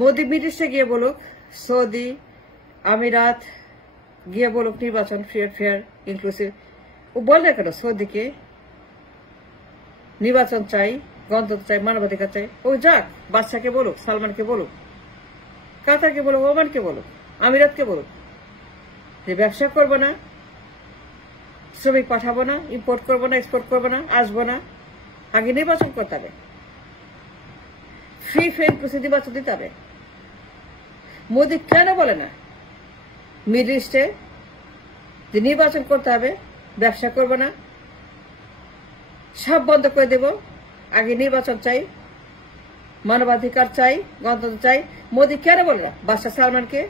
মোদি বিদেশে গিয়ে বলুক, সৌদি আমিরাত গিয়ে বলুক নির্বাচন ফ্রি অ্যান্ড ফেয়ার ইনক্লুসিভ। ও বলে কেন সৌদিকে নির্বাচন চাই, গণতন্ত্র চাই, মানবাধিকার চাই? ও যাক, বাদশাকে বলুক, সালমানকে বলুক, কাতারকে বলুক, ওমানকে বলুক, আমিরাতকে বলুক যে ব্যবসা করবো না, শ্রমিক পাঠাবো না, ইম্পোর্ট করবো না, এক্সপোর্ট করবো না, আসবো না। আগে নির্বাচন করতে হবে, ফ্রি ফেয়ার ইনক্লুসিভ নির্বাচন দিতে হবে। মোদি কেন বলে না মিডল ইস্টে যে নির্বাচন করতে হবে, ব্যবসা করবো না, সব বন্ধ করে দেব, আগে নির্বাচন চাই, মানবাধিকার চাই, গণতন্ত্র চাই? মোদি কেন বলে না বাদশা সালমানকে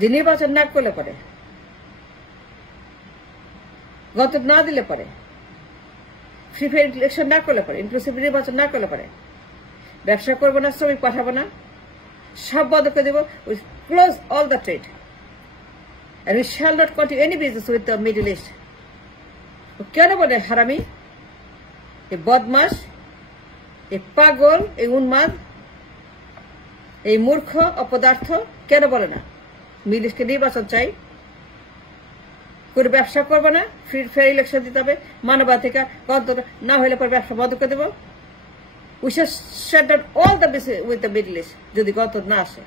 যে নির্বাচন না করলে পরে, গণতন্ত্র না দিলে পরে, ফ্রি ফেয়ার ইলেকশন না করলে পরে, ইনক্লুসিভ নির্বাচন না করলে পরে ব্যবসা করবো না, শ্রমিক পাঠাবো না, সব বন্ধ করে দেব, we close all the trade and we shall not continue any business with the Middle East. কেন বলে হারামি, এই বদমাস, এই পাগল, এই উন্মাদ, এই মূর্খ অপদার্থ কেন বলে না মিডল ইস্টকে নির্বাচন চাই, করে ব্যবসা করবো না, ফ্রি ফেয়ার ইলেকশন দিতে হবে, মানবাধিকার গণতন্ত্র না হলে পরে ব্যবসা বন্ধ করে দেবো? We shall shut down all the business with the Middle East যদি গণতন্ত্র না আসে।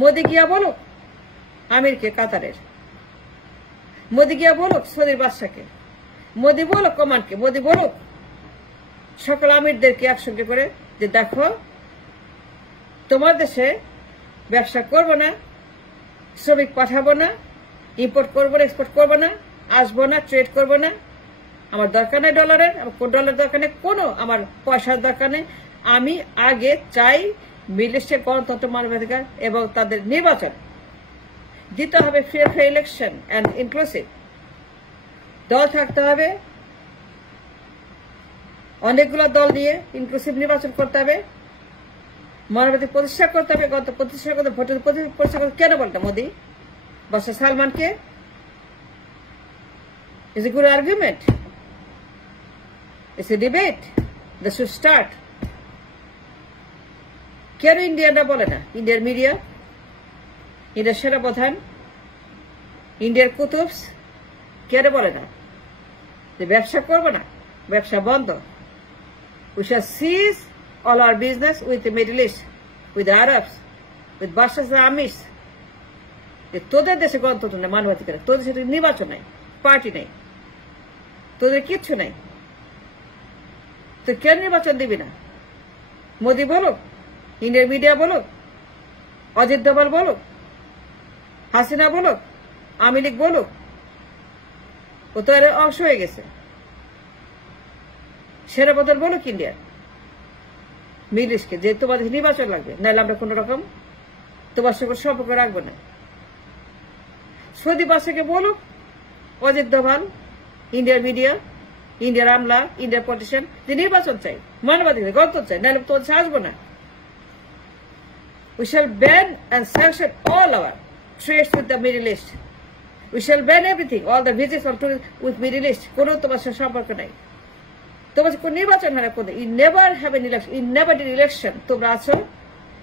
মোদি গিয়া বলুক আমিরকে, কাতারের, মোদি গিয়া বলুক সৌদির বাদশাকে, মোদি বলুক কমানকে, মোদি বলুক সকল আমিরদেরকে একসঙ্গে করে যে দেখো, তোমার দেশে ব্যবসা করবো না, শ্রমিক পাঠাবো না, ইম্পোর্ট করবো না, এক্সপোর্ট করবো না, আসবো না, ট্রেড করবো না, আমার দরকার নেই ডলারের, আমার ডলার দরকার নেই, কোনো আমার পয়সার দরকার নেই। আমি আগে চাই মিডল ইস্টের গণতন্ত্র, মানবাধিকার এবং তাদের নির্বাচন দিতে হবে, fair fair election and inclusive. দল থাকতে হবে, অনেকগুলো দল নিয়ে ইনক্লুসিভ নির্বাচন করতে হবে, মানবাধিকার প্রতিষ্ঠা করতে হবে, গণতন্ত্র প্রতিষ্ঠা করতে, ভোটের প্রতিষ্ঠা করতে। কেন বলতো মোদি বাদশা সালমানকে? It's a good argument. It's a debate. They should start. কেন ইন্ডিয়ানরা বলে না, ইন্ডিয়ার মিডিয়া, ইন্ডিয়ার সেনাপ্রধান, ইন্ডিয়ার কুতুবস কেন বলে না যে ব্যবসা করবো না, ব্যবসা বন্ধ? We shall cease all our business with the Middle East, with the Arabs, with Bashar al-Amis. যে তোদের দেশে গণতন্ত্র নেই, মানবাধিকার, তোদের দেশে নির্বাচন নাই, পার্টি নেই, তোদের কিচ্ছু নাই, তো কেন নির্বাচন দিবি না? মোদি বলুক, ইন্ডিয়ার মিডিয়া বলুক, অজিত দোভাল বলুক, হাসিনা বলুক, আওয়ামী লীগ বলুক, ও তো এর অংশ হয়ে গেছে। সেনাপ্রধান বলুক ইন্ডিয়ার মিডল ইস্টকে যে তোমাদের নির্বাচন লাগবে, নাহলে আমরা কোন রকম তোমার সঙ্গে সম্পর্ক রাখবো না। সৌদি বাদশাকে বলুক, অজিত দোভাল, ইন্ডিয়ার মিডিয়া, ইন্ডিয়ার আমলা, ইন্ডিয়ার পলিটিশিয়ান যে নির্বাচন চাই, মানবাধিকার, গণতন্ত্র চাই, নাহলে তোমাদের সাথে আসবো না। We shall ban and sanction all our trades with the Middle East. We shall ban everything, all the visits of tourists with Middle East. কোনো তোমার সাথে সম্পর্ক নাই, তোমার কোন নির্বাচন হয় না। You never have an election, you never did election. তোমরা আছো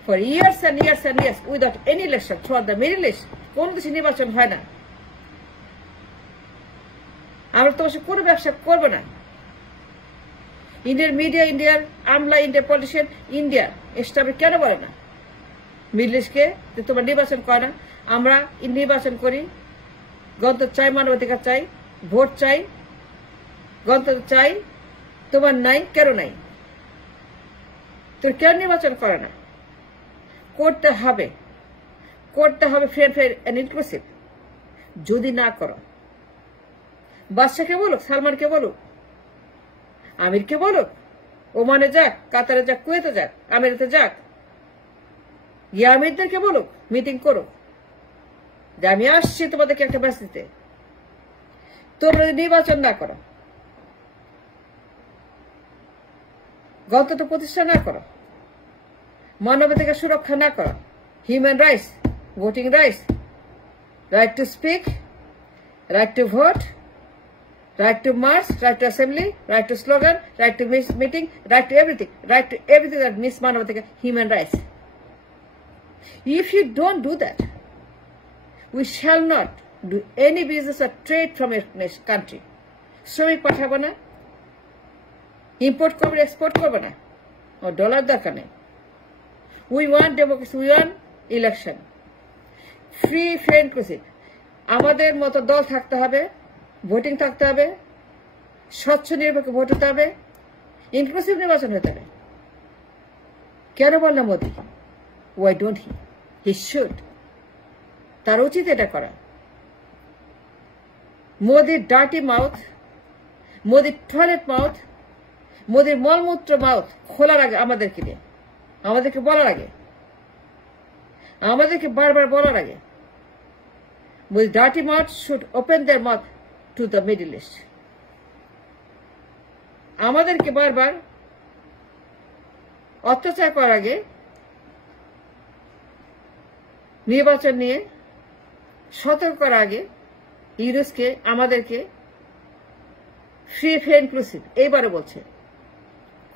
for years and years and years without any election throughout the Middle East. কোন দেশে নির্বাচন হয় না। আমরা তোমার সাথে কোনো ব্যবসা করবো না। ইন্ডিয়ার মিডিয়া, ইন্ডিয়ার আমলা, ইন্ডিয়ার পলিটিশিয়ান, ইন্ডিয়া এস্টাবলিশ কেন বলে না মিডল ইস্টকে যে তোমরা নির্বাচন করে না? আমরা নির্বাচন করি, গণতন্ত্র চাই, মানবাধিকার চাই, ভোট চাই, গণতন্ত্র চাই, তোমার নাই, কেন নাই? তোর কেন নির্বাচন করে না? করতে হবে, করতে হবে ফেয়ার ফেয়ার অ্যান্ড ইনক্লুসিভ। যদি না করো, বাদশাকে বলুক, সালমানকে বলুক, আমিরকে বলুক, ওমানে যাক, কাতারে যাক, কুয়েতে যাক, আমিরাতে যাক, গিয়ে আমিরদেরকে বলুক, মিটিং করুক যে আমি আসছি তোমাদেরকে একটা মেসেজ দিতে। তোমরা যদি নির্বাচন না করো, গণতন্ত্র প্রতিষ্ঠা না করো, মানবাধিকার সুরক্ষা না করো, human rights, voting rights, right to speak, right to vote, Right to march, right to assembly, right to slogan, right to meeting, right to everything that means Manavatika, human rights. If you don't do that, we shall not do any business or trade from a country. শ্রমিক পাঠাবো না, import করবো, export করবো না, ও dollar দরকার নেই। We want democracy, we want election. Free, fair, inclusive. আমাদের মতো দল থাকতে হবে, ভোটিং থাকতে হবে, স্বচ্ছ নিরপেক্ষ ভোট হতে হবে, ইনক্লুসিভ নির্বাচন হতে হবে। কেন বললাম Modi? Why don't he? He should. তার উচিত এটা করা। মোদির ডার্টি মাউথ, মোদির টয়লেট মাউথ, মোদির মলমূত্র মাউথ খোলার আগে আমাদেরকে নিয়ে, আমাদেরকে বলার আগে, আমাদেরকে বারবার বলার আগে, মোদির dirty mouth should open their mouth to the Middle East. আমাদেরকে বারবার অত্যাচার করার আগে, নির্বাচন নিয়ে সতর্ক করার আগে ইউরোসকে আমাদেরকে ফ্রি, ফেয়ার, ইনক্লুসিভ এইবারও বলছে,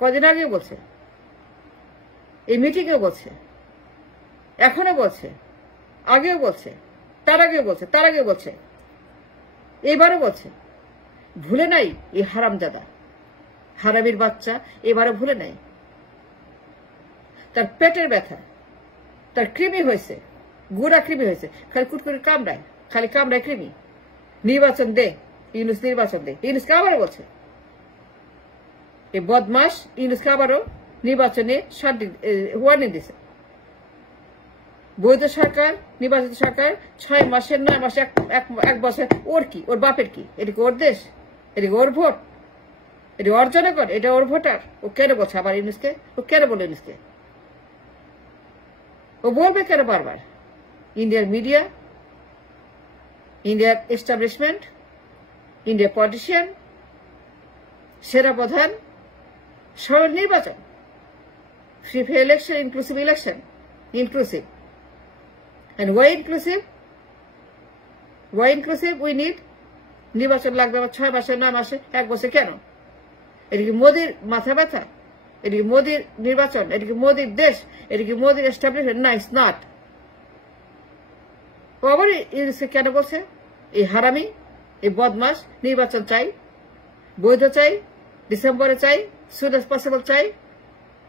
কদিন আগেও বলছে, এই মিটিংয়েও বলছে, এখনো বলছে, আগেও বলছে, তার আগেও বলছে, তার আগেও বলছে, এইবারও বলছে। ভুলে নাই এই হারামজাদা, হারামির বাচ্চা এবারও ভুলে নাই। তার পেটের ব্যথা, তার কৃমি হয়েছে, গুড়া কৃমি হয়েছে, খালি কুট করে কামড়ায়, খালি কামড়ায় কৃমি। নির্বাচন দে ইউনুস, নির্বাচন দে। ইউনুসকে আবারও বলছে, এই বদমাস ইউনুসকে আবারও নির্বাচনে ওয়ার্নিং দিছে। বৈধ সরকার, নির্বাচিত সরকার 6 মাসের 9 মাসে, এক বছর, ওর কি, ওর বাপের কি? এটা ওর দেশ, এটা ওর ভোট, এটা ওর জনগণ, এটা ওর ভোটার। ও কেন বলছে আবার ইউনুসকে? ও কেন বললো ইউনুসকে? ও বলবে কেন বারবার? ইন্ডিয়ার মিডিয়া, ইন্ডিয়ার এস্টাবলিশমেন্ট, ইন্ডিয়ার পলিটিশিয়ান, সেরা প্রধান, সরল নির্বাচন, free fair election, inclusive election, inclusive. And why inclusive? Why inclusive? We need নির্বাচন লাগবে আবার 6 মাসে, 9 মাসে, 1 বছর। কেন? এটা কি মোদির মাথা ব্যথা? এটা কি মোদির নির্বাচন? এটা কি মোদির দেশ? এটা কি মোদির এস্টাবলিশমেন্ট? না, ইটস নট। ও আবার ইউনুসকে কেন বলছে? এই হারামি, এই বদমাস নির্বাচন চাই, বৈধ চাই, ডিসেম্বরে চাই, সুন এজ পসিবল চাই,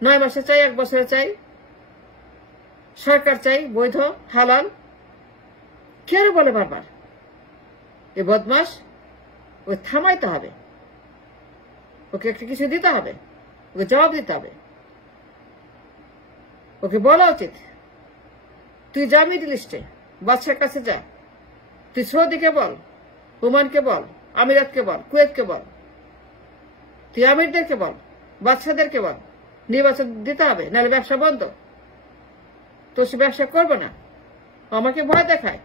9 মাসে চাই, 1 বছরে চাই, সরকার চাই বৈধ, হালাল। কেন বলে বারবার? এই বদমাস, ওকে থামাইতে হবে, ওকে একটা কিছু দিতে হবে, ওকে জবাব দিতে হবে। ওকে বলা উচিত, তুই যা মিডল ইস্টে, বাদশার কাছে যা, তুই সৌদিকে বল, ওমানকে বল, আমিরাতকে বল, কুয়েতকে বল, তুই আমিরদেরকে বল, বাদশাদেরকে বল, নির্বাচন দিতে হবে, নাহলে ব্যবসা বন্ধ। তো সে ব্যবসা করবে না, আমাকে ভয় দেখায়,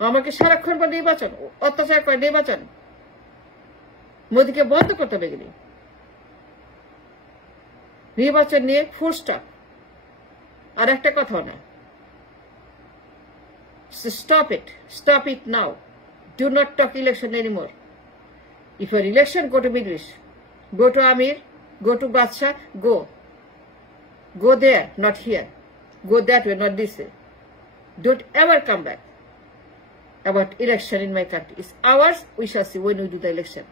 আমাকে সারাক্ষণ বা নির্বাচন, অত্যাচার করে নির্বাচন। মোদিকে বন্ধ করতে হবে এগুলি। নির্বাচন নিয়ে ফুল স্টপ। আর একটা কথাও না, stop it now. Do not talk election anymore. If your election, go to Middle East, go to Amir, go to Badshah, go there, not here. Go that way, not this way. Don't ever come back about election in my country. It's ours. We shall see when we do the election.